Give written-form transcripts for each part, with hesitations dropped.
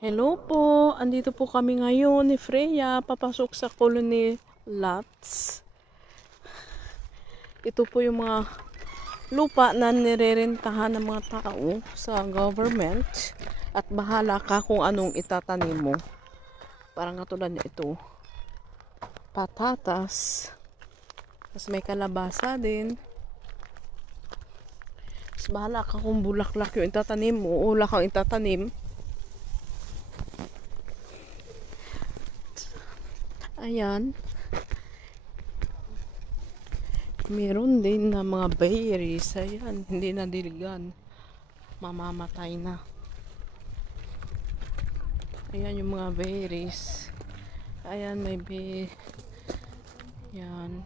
Hello po, andito po kami ngayon ni Freya, papasok sa colony lots. Ito po yung mga lupa na nirerentahan ng mga tao sa government at bahala ka kung anong itatanim mo. Parang katulad na ito, patatas, tapos may kalabasa din. Tapos bahala ka kung bulaklak yung itatanim mo o wala kang itatanim. Ayan. Meron din na mga berries. Ayan. Hindi na diligan. Mamamatay na. Ayan yung mga berries. Ayan may Ayan.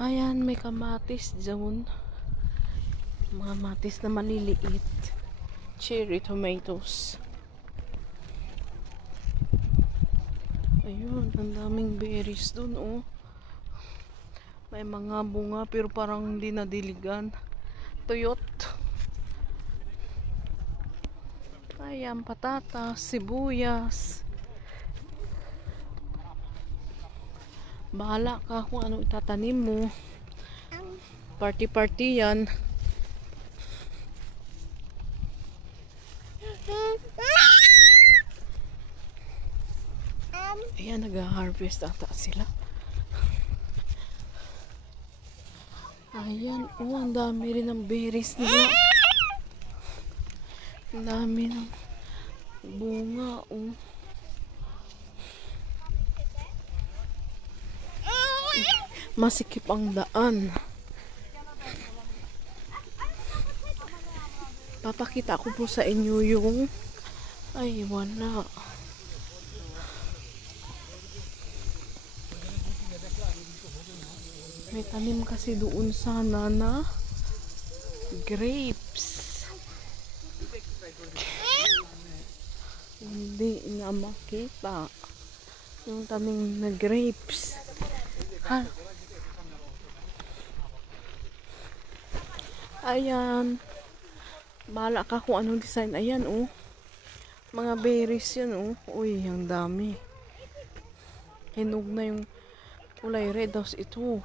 Ayan may kamatis dyan. Mga matis na maliliit. Cherry tomatoes. Ayun, ang daming berries dun, oh. May mga bunga pero parang hindi nadiligan. Tuyot. Ayan, patatas, sibuyas. Bahala ka kung ano itatanim mo. Party-party yan. Ayan, nag-harvest ata sila. Ayan, oh, ang dami rin ng berries nila. Ang dami ng bunga, oh. Masikip ang daan. Papakita ko po sa inyo yung ay, wala. May tanim kasi doon sana na grapes. Hindi na makita yung tanim na grapes. Ha? Ayan. Bahala ka kung anong design. Ayan, oh. Mga berries yan, oh. Uy, ang dami. Hinog na yung kulay red. Tapos ito.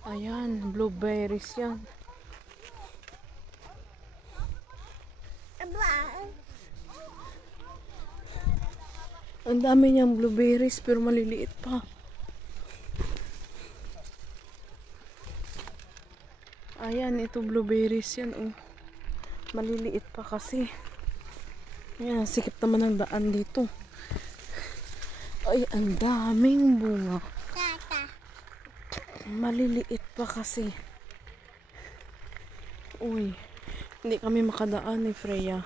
Ayan, blueberries yan. Ang dami niyang blueberries pero maliliit pa. Ayan, ito blueberries yan, oh. Maliliit pa kasi. Ayan, sikip naman ang daan dito. Ay, ang daming bunga. Maliliit pa kasi. Uy, hindi kami makadaan ni Freya.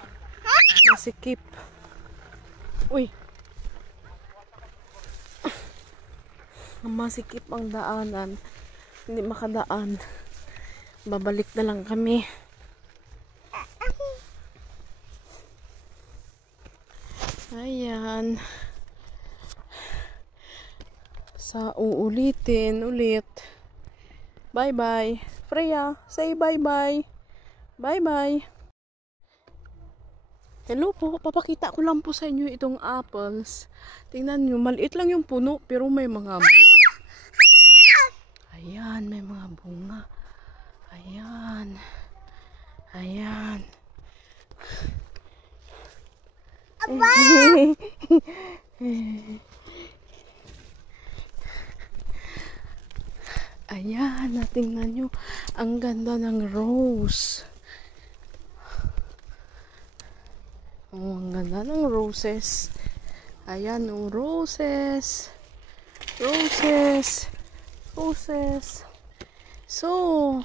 Masikip. Uy. Masikip ang daanan. Hindi makadaan. Babalik na lang kami. Ayan. Sa uulitin ulit. Bye-bye. Freya, say bye-bye. Bye-bye. Hello po, papakita ko lang po sa inyo itong apples. Tingnan nyo, maliit lang yung puno pero may mga bunga. Ayan, may mga bunga. Ayan. Ayan. Ayan, tingnan nyo. Ang ganda ng rose. Oh, ang ganda ng roses. Ayan, oh, roses. Roses. Roses. So,